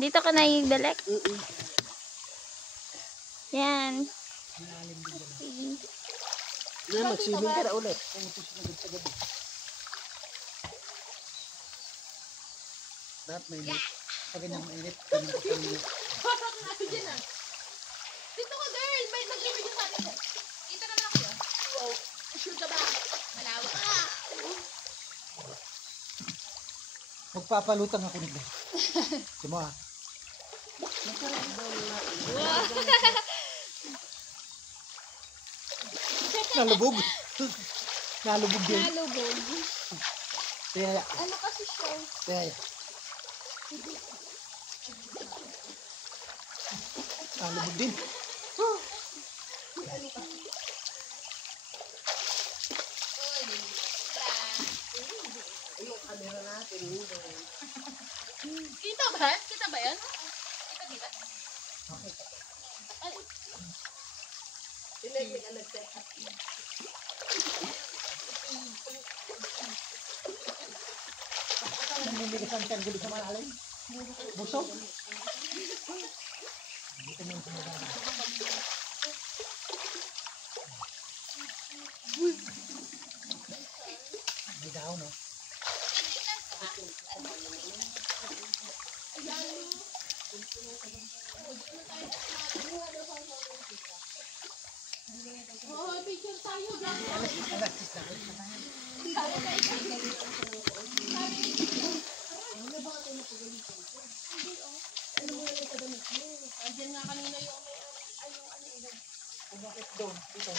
Dito ka na i-delek. Yan. Yan, mag-swimming ka na ulit. Pumunta siya na sa gabi. Dapat mainit. Pag ganyang mainit, ganyan ka mainit. Bakit natin dyan ah? Dito ka girl, may nag-video sa atin. Dito na lang kayo. Wow, sure ka ba? Malawak ka. Magpapalutang ako nila. Simo ha. Nalubog. Nalubog din. Nalubog. Kaya. Ano kasi siya? Kaya. Nalubog din. Yung camera natin. Kita ba? Kita ba yan? Kita dito? Okay. Ay. Inig alagset. Naninigas ang tiyan gulo sa malalim. Busog. Dito mo yung sumagana. May daw, no? Oh, picture tayo dyan. Alas na. Andyan nga kanina yung Bakit doon? Dito.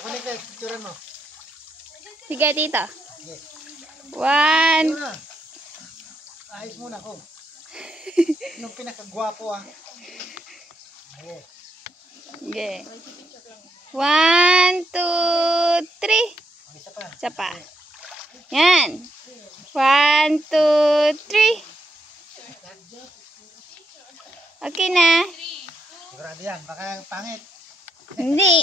Ako na ito, picturean mo. Sige, tito. Yes. 1. Ayun na. Ayos muna ako. Yung pinakagwapo ah. Yes. Sige. 1, 2, 3. Ang isa pa. Isa pa. Yan. 1, 2, 3. Okay na. Sigurado yan. Baka pangit. Hindi.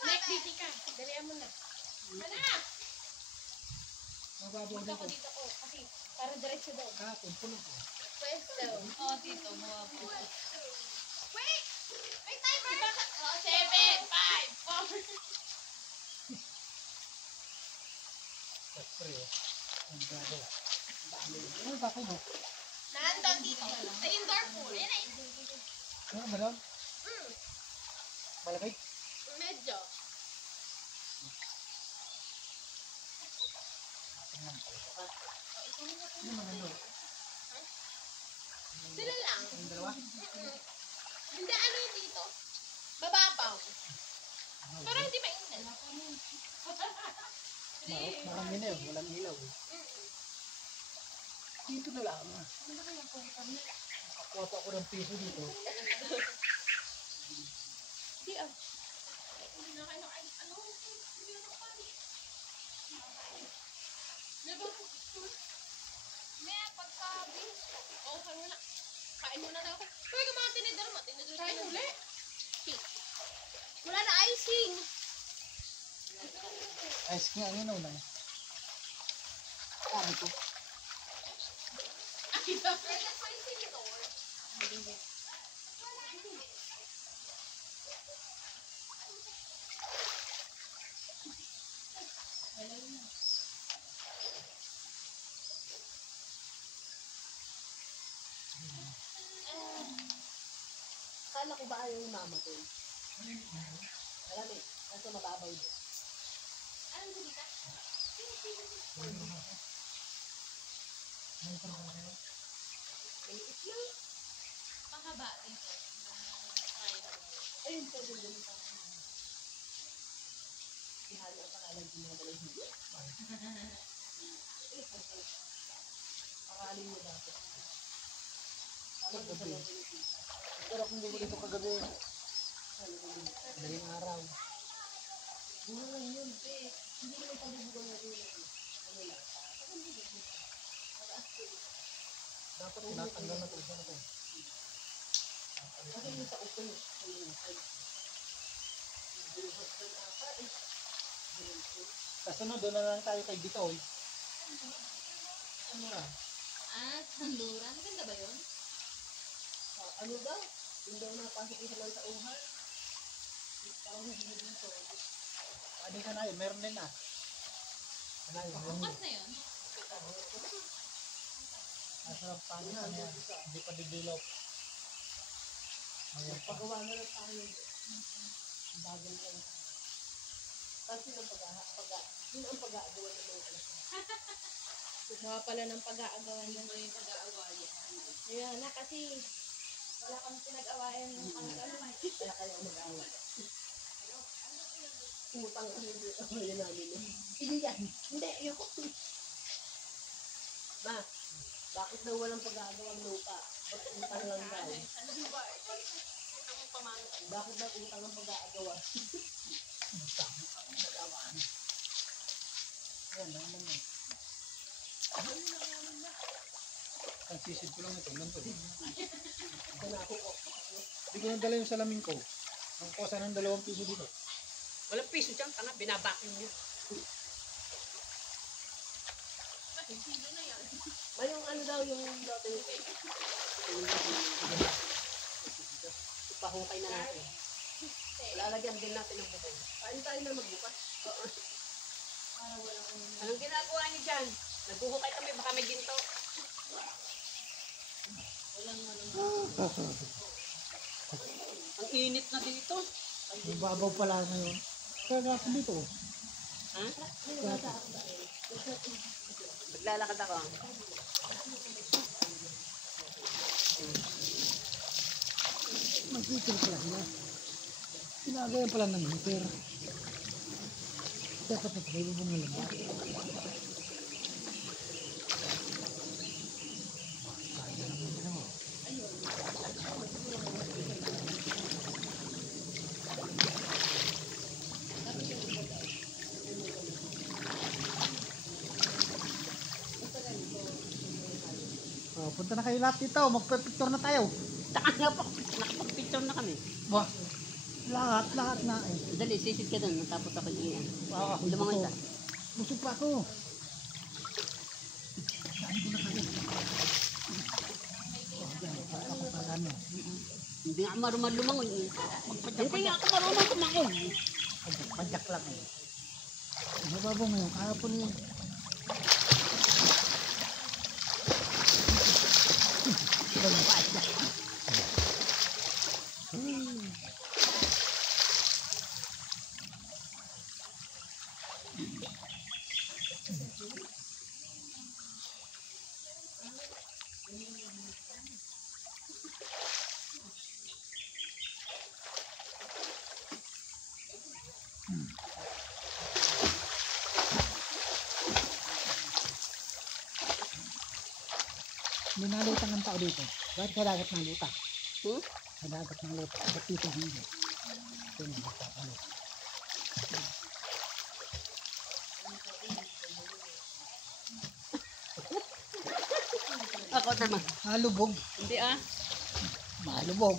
Next, dito ka. Dalihan mo na. Anak! Mababaw Dito ko, dito ko. Kasi, para diretso daw. Kapon, puno ko. Pwesto. Oo, dito. Mga po. Wait! May timer! 7, 5, 4. Kapre oh. Ang bago. Ano ba kayo? Nandun dito. Sa indoor pool. Ayan ay. Ano ba doon? Malamig? Medyo. Ano man ano? Sila lang. Ang dalawa? Hindi, ano yung dito? Bababaw. Pero hindi mainit. Marami na yun. Walang ilaw. Dito na lang. Nakakuha pa ako ng piso dito. Hindi ah. Ano? May pagka-beans ko. Okay mo na. Kain mo na daw ako. Uy, mga tinidor mo. Tinidor kain uli. Wala na icing. Ice nga ang inaw lang. Ano ko? Kala ko ba ayaw yung mama ko? Alam eh, nasa mababaw doon. Ano ba dito? Maliit lang. Mahaba dito. Ayun, pwede din ito. Ihalo ang pangalan din mga dalawang hindi. Pakalin mo dapat. Pero kung hindi ko dito kagabi. Daling araw. Tinatanggal na ito. Kasi yung sa open, Kasunod, doon na lang tayo kay Bitoy. Ano na? Sanduran. Maganda ba yun? Ano daw? Yung daw napasok isa lang sa uhan. Parang hindi dito. Ano ka na yun? Meron din na. Ano yun? Bukas na yun. Nasa paano ka na yan? Hindi pa develop. Ayan pa. Pagawa na lang tayo. Ang bagal lang. Kasi ng yun ang pag-aagawa ng mga alas. Gawa pala ng pag-aagawa ng mga pag-aagawa. Ayan na kasi wala kang pinag-awayan ng pang-aagawa. Kaya kayo mag-aaway. Utang ang hindi namin. Hindi yan. Hindi, ayoko. Ma, bakit daw walang pag-aagawa ng lupa? Bakit utang lang daw? Bakit daw utang ang pag-aagawa? Ayan, naman na. Ang sisid ko lang ito. Nandun. Hindi ko nang dala yung salamin ko. Ang kosa ng 2 piso dito. Walang piso dyan, tanga, binabakin niya. Yung ano daw, yung lote. Ipahukay na natin. Lalagyan din natin ng buko. Kain tayo na magbukas. Anong ginagawa niyo dyan? Naghuhukay kami, baka may ginto. Ang init na dito. Yung babaw pala ngayon. Kaya ako dito. Ha? Maglalakad ako. Mag-heater pala sila. Pinagayan pala ng heater. Kaya kapag kayo bumalamba. Punta na kayo lahat dito. Magpapicture na tayo. Taka nga po, nakapag-picture na kami. Ba? Lahat na eh. Dali, sisid ka dun, matapos ako iyan. Ako Lumangoy ka. Busog pa ako. Hindi nga marunong lumangoy. Hindi nga ako marunong kumangoy. Pajak lang eh. Mababaw ngayon. Kahapon yun. May nalutang ang tao dito. Bakit sa dagat ng luta? Sa dagat ng luta. Bakit dito hindi? Ito yung magpapalo. Ako naman. Malubog. Hindi ah. Malubog.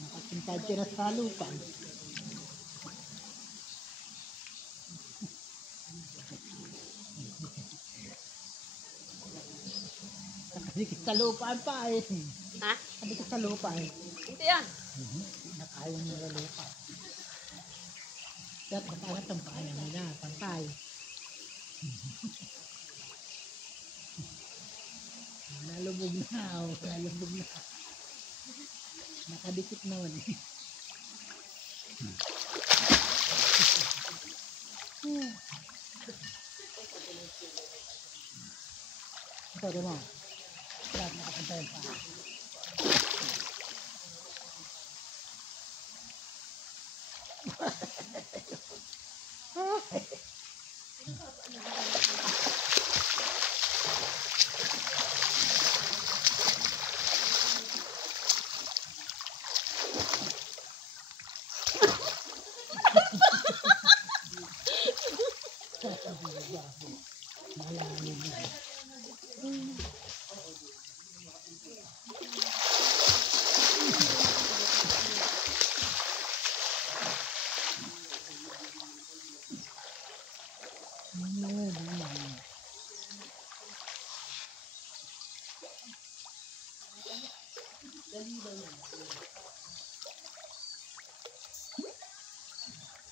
Nakapintad ka na sa lupa. Nakadikit sa lupaan pa eh. Ha? Nakadikit sa lupa eh. Hindi ah. Nakaya mo na lupa. Dapat matalat ang kaya nila. Pantay. Nalubog na. Nalubog na. Nakadikit naman eh. Ito, di mo. Lahat nakapuntayan pa. Malalim na.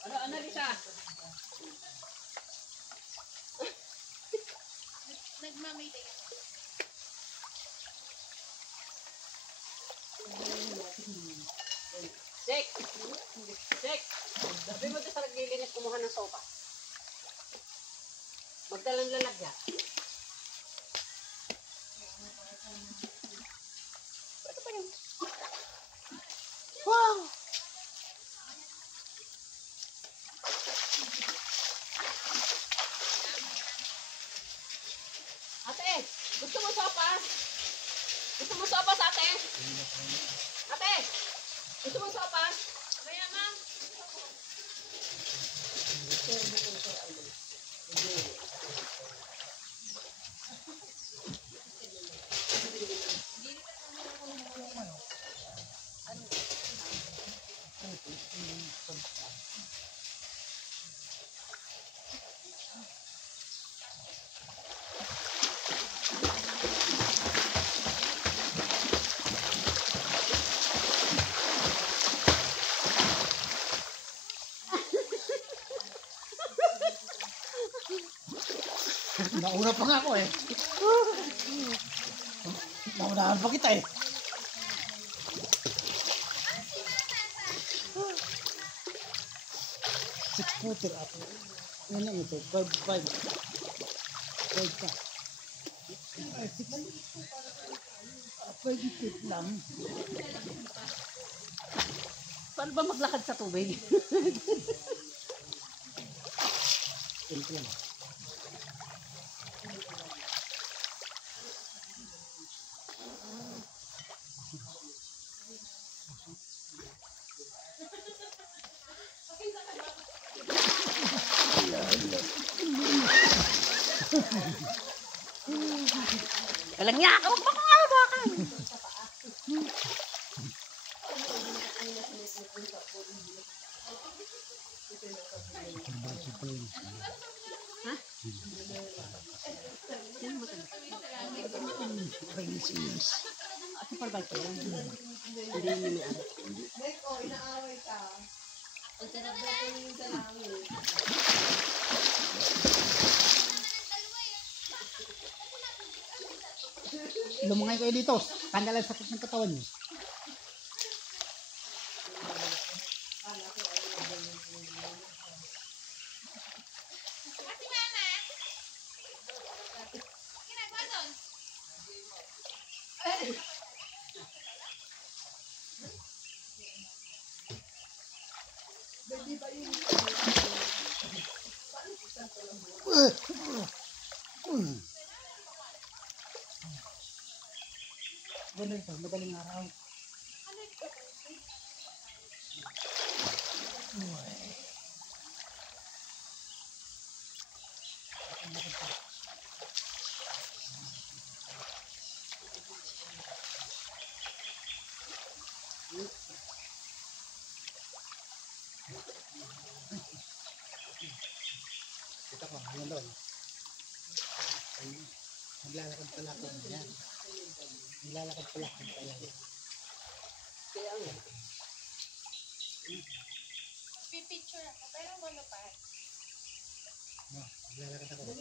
Ano, Lisa? Nagmamay-day. Check! Check! Sabi mo sa gilid at kumuha ng sopa. Magdalang lalagya. Wow! Ate, gusto mo sopas? Gusto mo sopas, ate? Ate, gusto mo sopas? Kaya, ma'am. Nauna pa nga ako eh. Naunahan pa kita eh. Six-footer ako. Yan lang ito. 5'5". 5 ka. Ay, 6. 5 feet lang. Paano ba maglakad sa tubig? Ito lang. Walang niya ka, magpapakabakan! Ha? Yan mo tayo. Ate, parbay ko yan. Hindi nyo Lumangay kayo dito. Tanggal ang sakit ng katawan niyo. Kasi, mama. Ginagawa doon? Bueno ito, madaling araw. Kita ko, ano doon? Naglalakad pala ako yan. Naglalakad pala ako yan. Kaya nga. Pipicture ako, pero wala pa. Naglalakad ako.